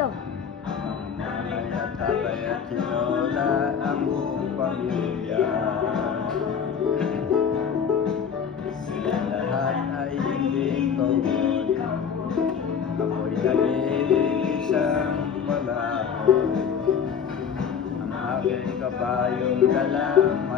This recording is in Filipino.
daw. Nanay at tatay at tinola ang buong pamilya. Sila lahat ay hindi tungkol. Ako'y nag-iisang wala ako. Ang aking kabayong dalang